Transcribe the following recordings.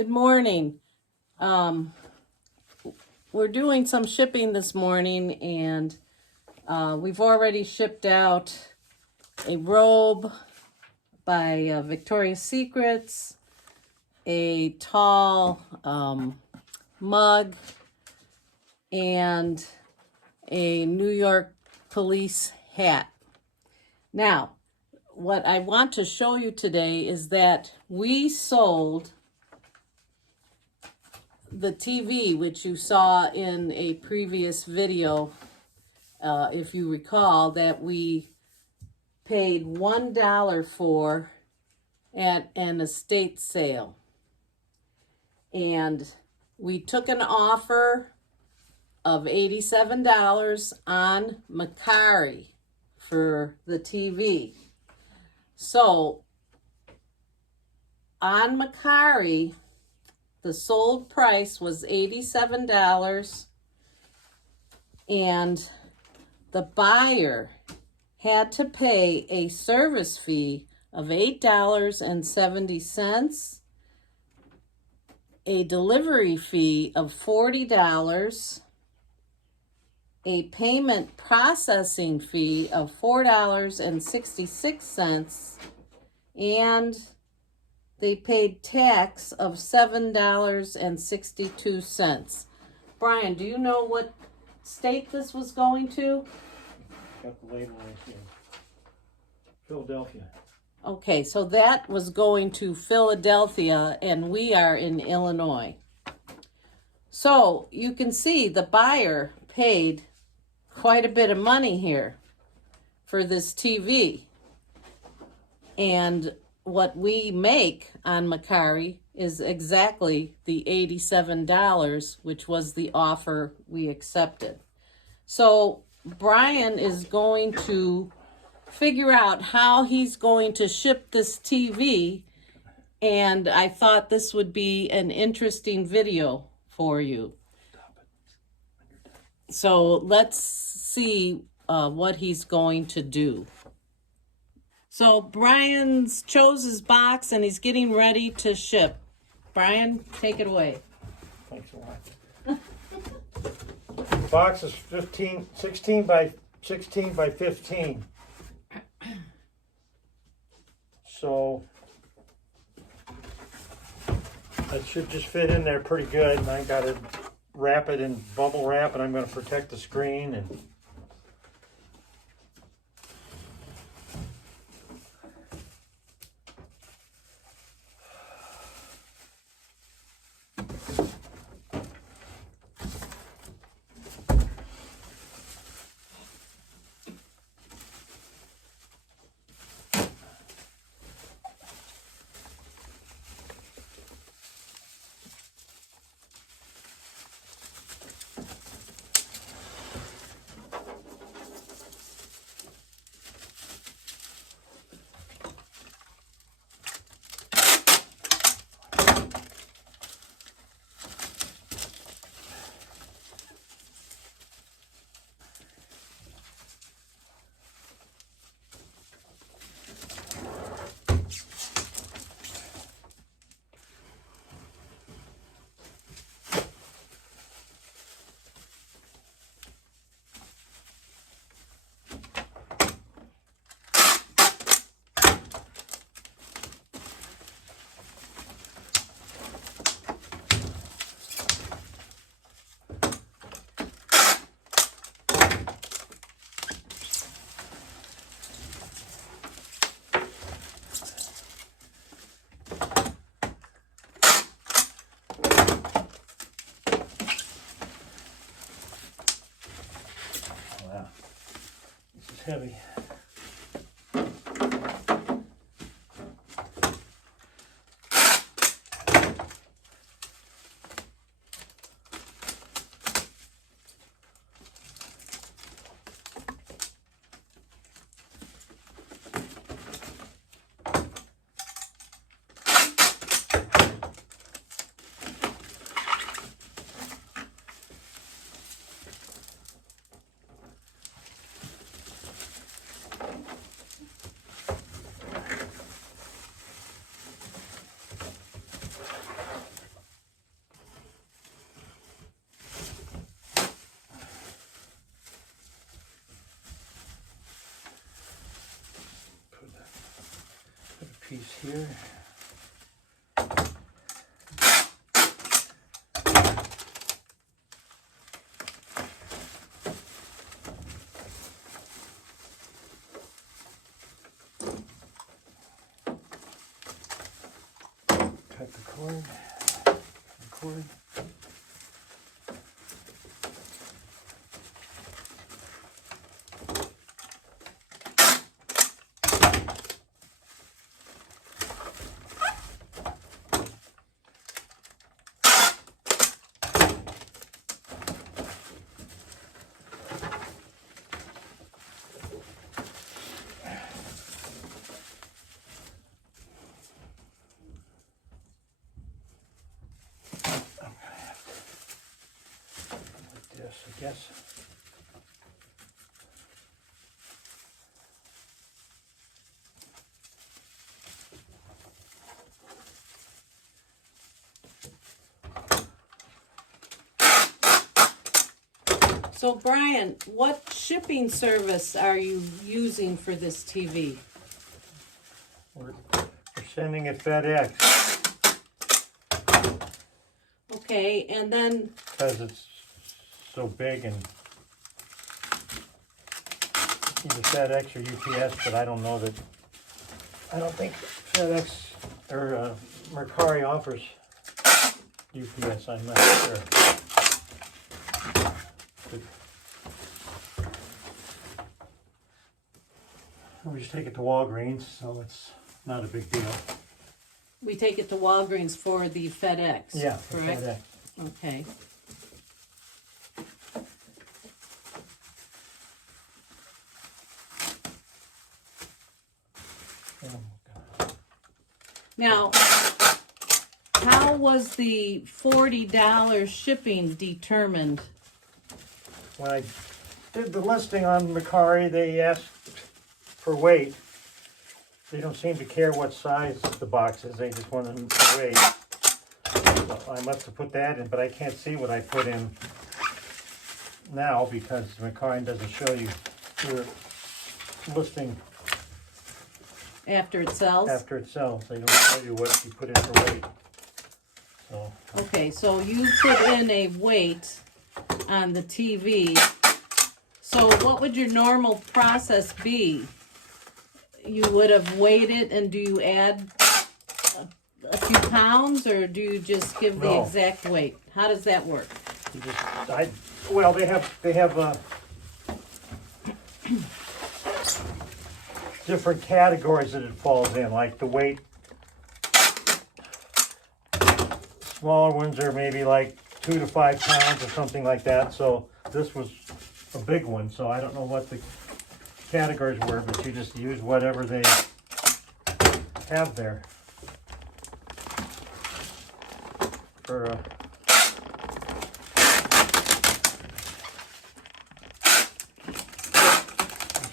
Good morning. We're doing some shipping this morning, and we've already shipped out a robe by Victoria's Secrets, a tall mug, and a New York police hat. Now, what I want to show you today is that we sold the TV, which you saw in a previous video, if you recall, that we paid $1 for at an estate sale. And we took an offer of $87 on Mercari for the TV. So on Mercari, the sold price was $87, and the buyer had to pay a service fee of $8.70, a delivery fee of $40, a payment processing fee of $4.66, and they paid tax of $7.62. Brian, do you know what state this was going to? Got the label right here. Philadelphia. Okay, so that was going to Philadelphia, and we are in Illinois. So you can see the buyer paid quite a bit of money here for this TV. And what we make on Mercari is exactly the $87, which was the offer we accepted. So Brian is going to figure out how he's going to ship this TV, and I thought this would be an interesting video for you. So let's see what he's going to do. So Brian's chose his box and he's getting ready to ship. Brian, take it away. Thanks a lot. The box is 16 by 15. So that should just fit in there pretty good. And I got to wrap it in bubble wrap, and I'm going to protect the screen. And wow, this is heavy. these here. Cut the cord. Cord. I guess. So Brian, what shipping service are you using for this TV? We're sending it FedEx Okay, and then, because it's so big, and either FedEx or UPS, but I don't know that. I don't think FedEx or Mercari offers UPS. I'm not sure. But we just take it to Walgreens, so it's not a big deal. we take it to Walgreens for the FedEx, Yeah, for correct? FedEx. Okay. Oh, Now, how was the $40 shipping determined? when I did the listing on Mercari, they asked for weight. They don't seem to care what size the box is, they just want the weight. So I must have put that in, but I can't see what I put in now because Mercari doesn't show you your listing After it sells? after it sells. They don't tell you what you put in for weight. So Okay, so you put in a weight on the TV. So what would your normal process be? You would have weighed it, and do you add a few pounds, or do you just give the No. exact weight? How does that work? you just, well, they have different categories that it falls in, like the weight. Smaller ones are maybe like 2 to 5 pounds or something like that. So this was a big one. So I don't know what the categories were, but you just use whatever they have there for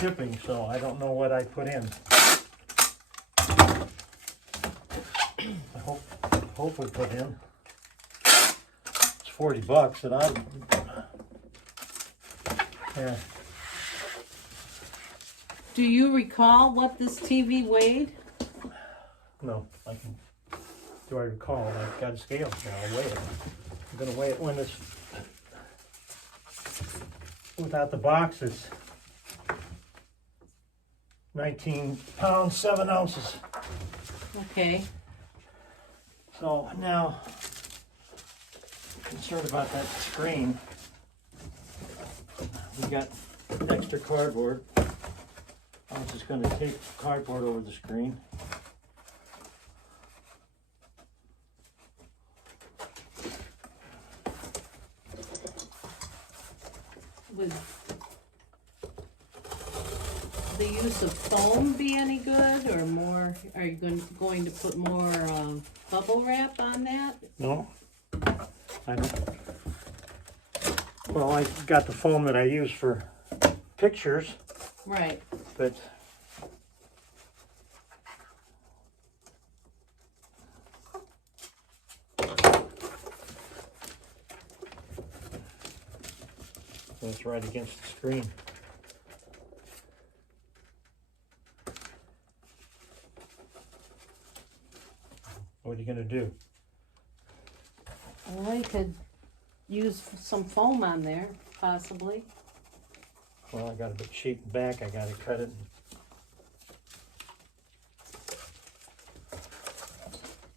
shipping. So I don't know what I put in. I hope we put in. It's $40, and I'm yeah. Do you recall what this TV weighed? No, I can. Do I recall? I've got a scale now. I'll weigh it. I'm gonna weigh it when it's without the box. It's 19 pounds 7 ounces. Okay. So now, I'm concerned about that screen. We got extra cardboard. I'm just going to tape cardboard over the screen. Would the use of foam be any good, or more? Are you going to put more bubble wrap on that? No, I don't. Well, I got the foam that I use for pictures, Right. but it's right against the screen. are you gonna do? Well, I could use some foam on there, possibly. Well, I got a big sheet in the back, I gotta cut it.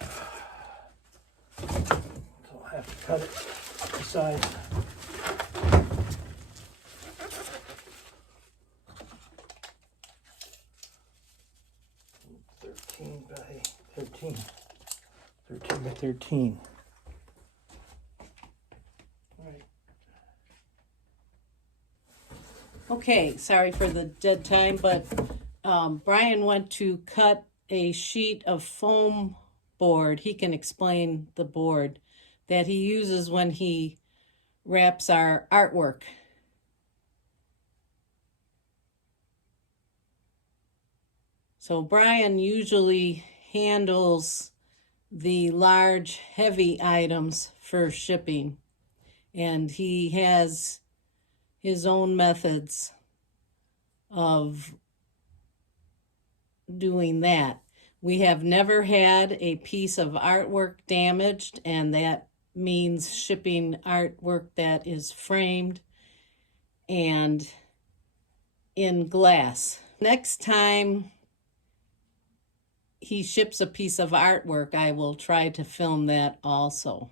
So I'll have to cut it to size. By 13. 13 by 13. All right. Okay, sorry for the dead time, but Brian went to cut a sheet of foam board. He can explain the board that he uses when he wraps our artwork. So Brian usually handles the large, heavy items for shipping, and he has his own methods of doing that. We have never had a piece of artwork damaged, and that means shipping artwork that is framed and in glass. Next time he ships a piece of artwork, I will try to film that also.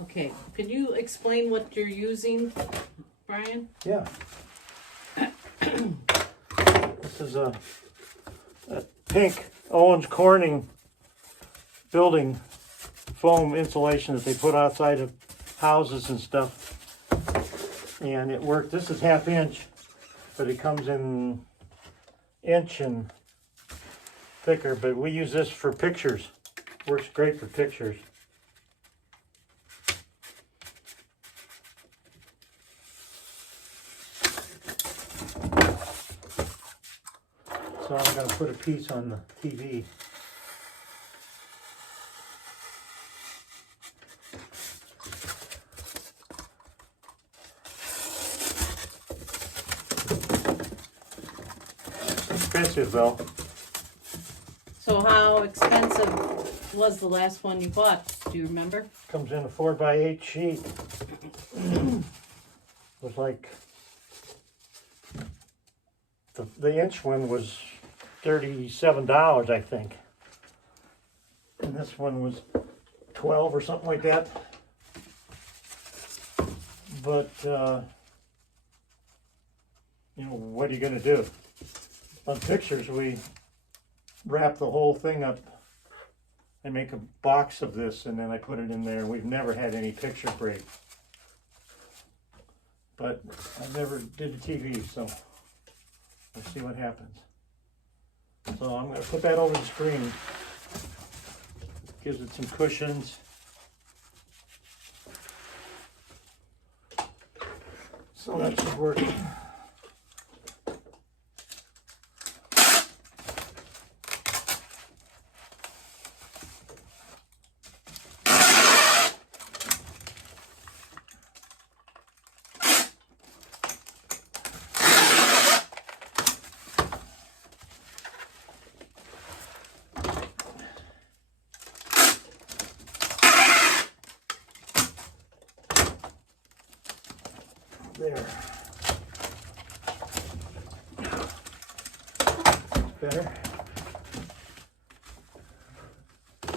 Okay, can you explain what you're using, Brian? Yeah. This is a pink Owens Corning building foam insulation that they put outside of houses and stuff. And it worked. This is 1/2 inch, but it comes in inch and thicker. But we use this for pictures. Works great for pictures. So I'm going to put a piece on the TV. Expensive though. So how expensive was the last one you bought? Do you remember? Comes in a 4x8 sheet. Was like the inch one was $37, I think, and this one was 12 or something like that. But you know, what are you going to do? On pictures, we wrap the whole thing up. I make a box of this and then I put it in there. We've never had any picture break. But I never did a TV, so let's see what happens. So I'm going to put that over the screen. Gives it some cushions. So that should work. There. Better.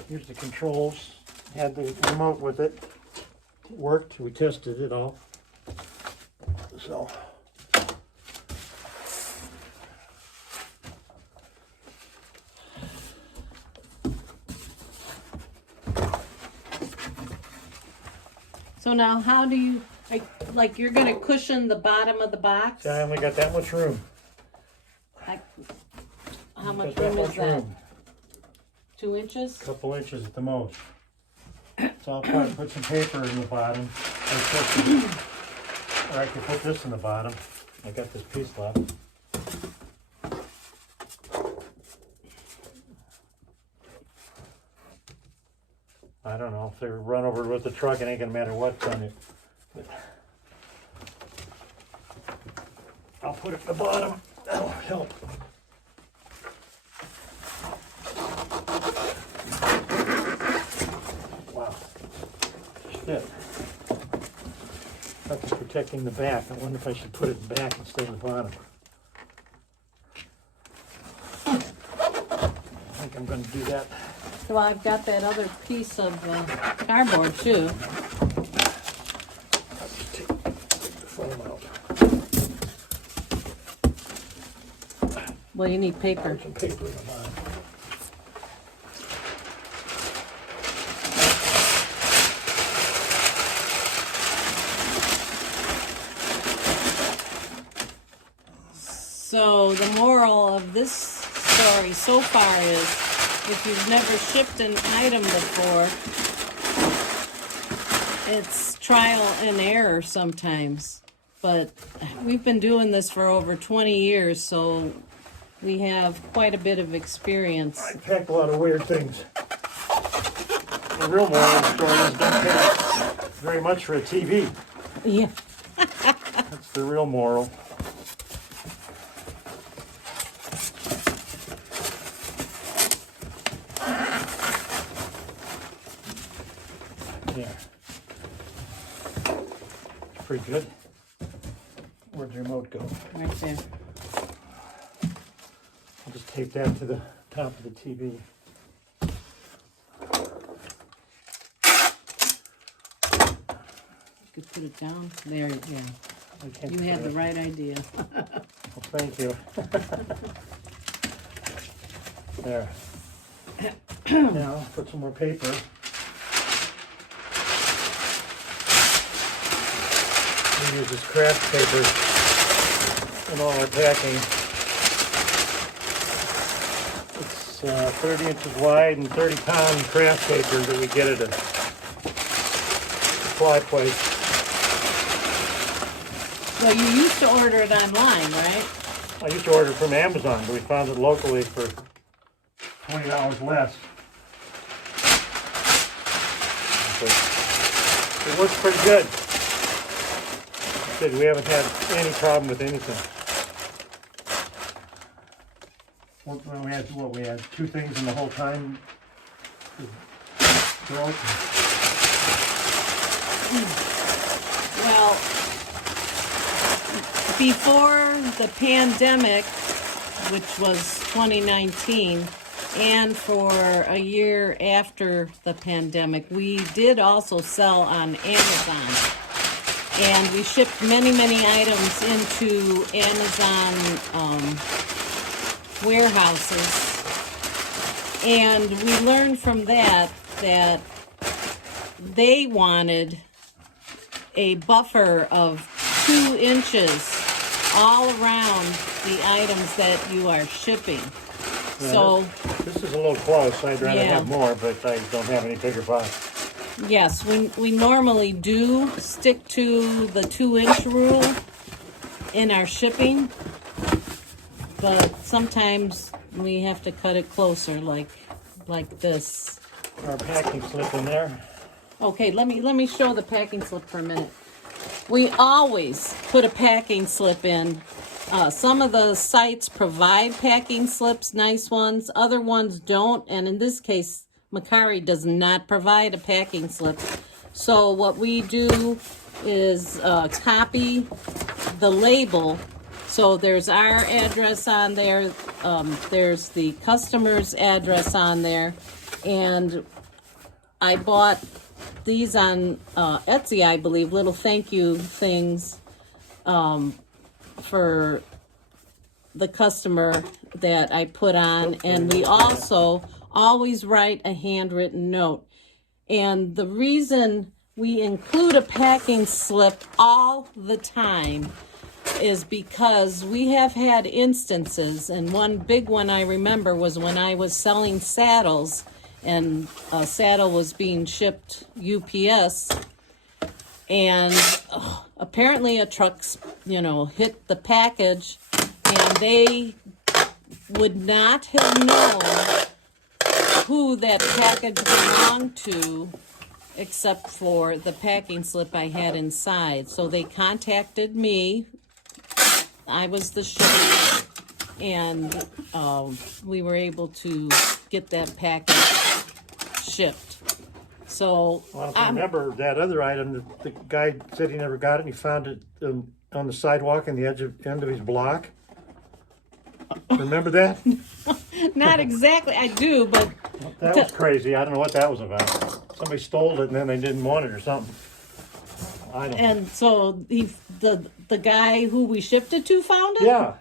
Here's the controls. Had the remote with it. It worked. We tested it all. So. So now how do you, like you're gonna cushion the bottom of the box? I only got that much room. How much room is that? 2 inches? Couple inches at the most. So I'll probably put some paper in the bottom. Or I could put this in the bottom. I got this piece left. I don't know if they run over with the truck, it ain't gonna matter what's on it. But I'll put it at the bottom. That'll help. Wow. Shit. That's protecting the back. I wonder if I should put it in the back instead of the bottom. I think I'm going to do that. Well, I've got that other piece of cardboard too. I'll just take the foam out. Well, you need paper. Put some paper in the bottom. So the moral of this story so far is, if you've never shipped an item before, it's trial and error sometimes. But we've been doing this for over 20 years, so we have quite a bit of experience. I pack a lot of weird things. The real moral of the story is don't pay very much for a TV. Yeah. That's the real moral. Yeah. It's pretty good. Where'd the remote go? Right there. I'll just tape that to the top of the TV. You could put it down. There, yeah. I can't You had the right idea. Well, thank you. There. Now, put some more paper. We use this craft paper in all our packing. It's 30 inches wide and 30-pound craft paper that we get at a supply place. Well, you used to order it online, right? I used to order from Amazon, but we found it locally for $20 less. But it works pretty good. We haven't had any problem with anything. We had two things in the whole time. Broke. Well, before the pandemic, which was 2019, and for a year after the pandemic, we did also sell on Amazon. And we shipped many, many items into Amazon warehouses. And we learned from that they wanted a buffer of 2 inches all around the items that you are shipping. Yeah, So this is a little close. I'd rather Yeah. have more, but I don't have any bigger box. yes, we normally do stick to the 2-inch rule in our shipping, but sometimes we have to cut it closer, like this. Our packing slip in there. Okay, let me show the packing slip for a minute. We always put a packing slip in. Some of the sites provide packing slips, nice ones. Other ones don't, and in this case, Mercari does not provide a packing slip. So what we do is copy the label. So there's our address on there. There's the customer's address on there. And I bought these on Etsy, I believe, little thank you things for the customer that I put on. And we also always write a handwritten note. And the reason we include a packing slip all the time is because we have had instances, and one big one I remember was when I was selling saddles, and a saddle was being shipped UPS, and apparently a truck's, hit the package, and they would not have known who that package belonged to except for the packing slip I had inside. So they contacted me I was the shipper, and we were able to get that package shipped. So Well, if you remember that other item, the guy said he never got it, and he found it on the sidewalk in the end of his block. Remember that? not exactly. I do, but That was crazy. I don't know what that was about. Somebody stole it and then they didn't want it or something. I don't know. and so the guy who we shipped it to found it. Yeah,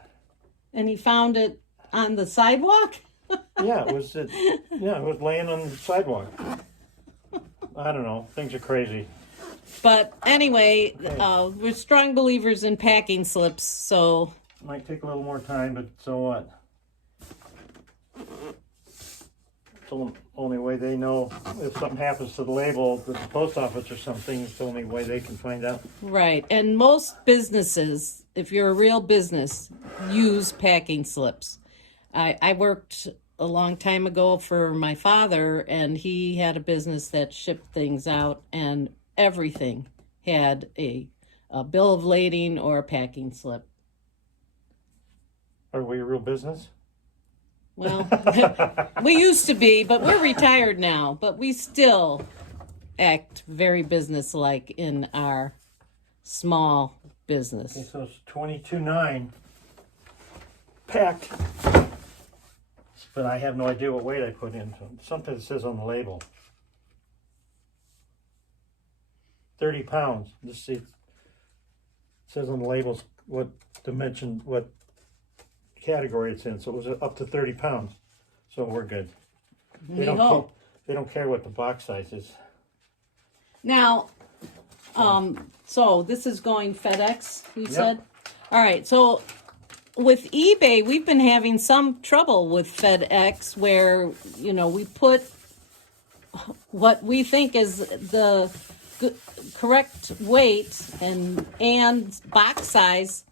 And he found it on the sidewalk. yeah, it was laying on the sidewalk. I don't know. Things are crazy. But anyway, Okay. we're strong believers in packing slips. So Might take a little more time, but so what? It's the only way they know if something happens to the label at the post office or something. It's the only way they can find out. right, and most businesses, if you're a real business, use packing slips. I worked a long time ago for my father, and he had a business that shipped things out, and everything had a bill of lading or a packing slip. Are we a real business? Well, we used to be, but we're retired now. But we still act very businesslike in our small business. Okay, so it's 22.9 packed, but I have no idea what weight I put in. Something that says on the label. 30 pounds. It says on the labels what dimension, what category it's in. So it was up to 30 pounds. So we're good. We hope. They don't care what the box size is. Now, so this is going FedEx, you Yep. said? All right, so with eBay, we've been having some trouble with FedEx where, we put what we think is the correct weight and box size,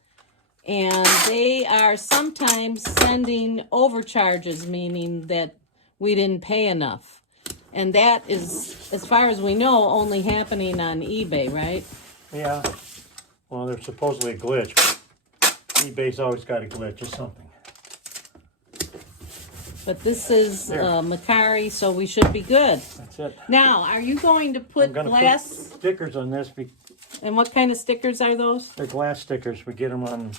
and they are sometimes sending overcharges, meaning that we didn't pay enough. And that is, as far as we know, only happening on eBay, right? Yeah. Well, there's supposedly a glitch, but eBay's always got a glitch or something. But this is There. Mercari, so we should be good. That's it. Now, are you going to I'm put gonna glass? put stickers on this. And what kind of stickers are those? They're glass stickers. We get them on,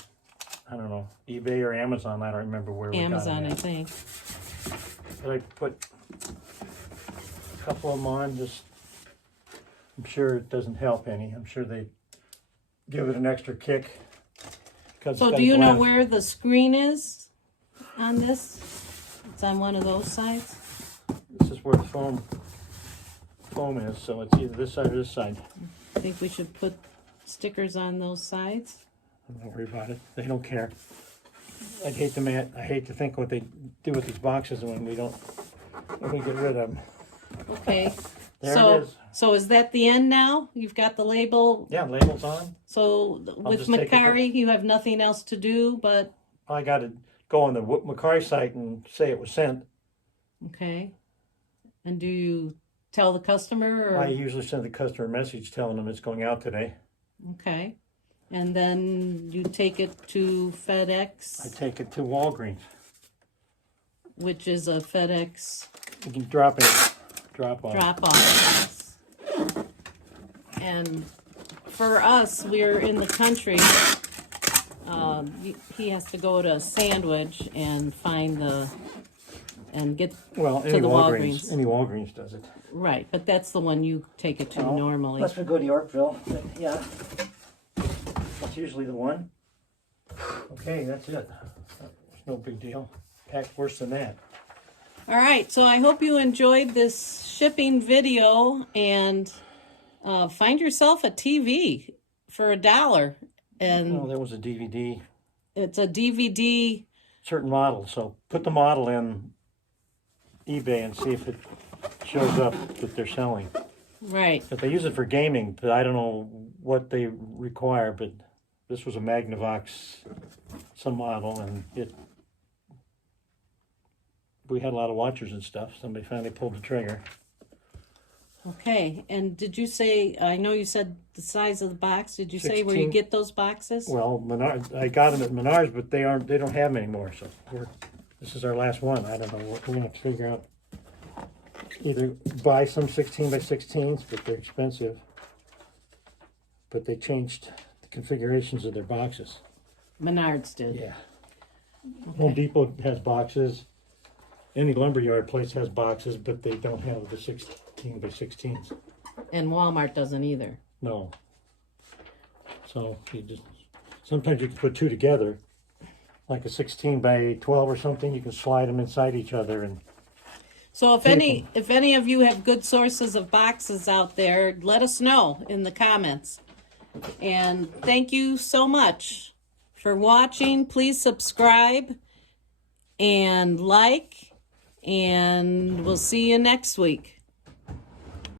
I don't know, eBay or Amazon. I don't remember where we Amazon, I got them think. at. But I put a couple of them on. Just, I'm sure it doesn't help any. I'm sure they give it an extra kick. So do you know where the screen is on this? It's on one of those sides? This is where the foam is, so it's either this side or this side. I think we should put stickers on those sides. Don't worry about it. They don't care. I hate to think what they do with these boxes when we get rid of them. Okay. There it is. So is that the end now? You've got the label. Yeah, labels on. So with just take it Mercari, you have nothing else to do but, I got to go on the Mercari site and say it was sent. okay. And do you tell the customer or? I usually send the customer a message telling them it's going out today. Okay. And then you take it to I FedEx, take it to Walgreens. which is a FedEx You can drop off. drop off. And for us, we're in the country. He has to go to Sandwich and get Well, to the Walgreens. Any Walgreens does it. Right, but that's the one you take it to Well, normally. Unless we go to Yorkville, but yeah. That's usually the one. Okay, that's it. It's no big deal. Heck, worse than that. All right, so I hope you enjoyed this shipping video, and find yourself a TV for $1. And Oh, there was a DVD. it's a DVD. Certain model. So put the model in eBay and see if it shows up that they're selling. Right. But they use it for gaming, but I don't know what they require. But this was a Magnovox, some model, and we had a lot of watchers and stuff. Somebody finally pulled the trigger. Okay, and did you say, I know you said the size of the box, did you say where you 16. get those boxes? Well, Menards, I got them at Menards, but they don't have them anymore, so this is our last one. I don't know, we're gonna have to figure out, either buy some 16 by 16s, but they're expensive. But they changed the configurations of their boxes. Menards did. Yeah. Home Depot has boxes. Any lumberyard place has boxes, but they don't have the 16 by 16s. And Walmart doesn't either. No. So sometimes you can put two together, like a 16 by 12 or something. You can slide them inside each other, and So if any of you have good sources of boxes out there, let us know in the comments. And thank you so much for watching. Please subscribe and like, and we'll see you next week.